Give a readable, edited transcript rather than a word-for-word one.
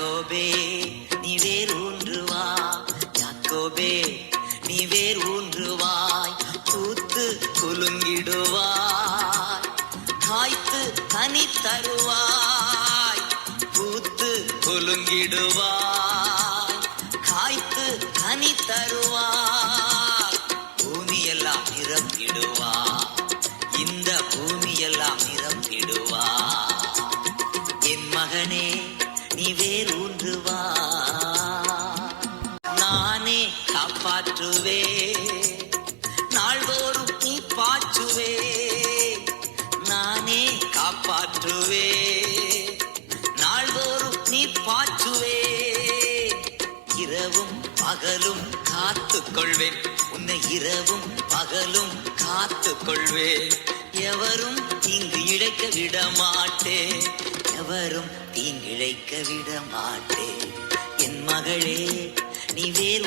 யாக்கோபே நீ வேர் ஊன்றுவா, யாக்கோபே நீ வேர் ஊன்றுவாய், பூத்து குலுங்கிடுவாய், காய்த்து கனி தருவாய், பூத்து குலுங்கிடுவாய், காய்த்து கனி தருவாய், பூமியெல்லாம் நிரப்பிடுவாய், இந்த பூமியெல்லாம் நிரப்பிடுவாய். என் மகனே நீ வேர் ஊன்றுவா, நானே காப்பாற்றுவே, நாள்தோறும் நீ பாற்றுவே, நானே காப்பாற்றுவே, நாள்தோறும் நீ பாற்றுவே, இரவும் பகலும் காத்துக் கொள்வேன், உன்னை இரவும் பகலும் காத்துக் கொள்வேன், எவரும் தீங்கு இழைக்க விட மாட்டேன், எவரும் தீங்கிழைக்க விட மாட்டேன். என் மகளே நீ வேர்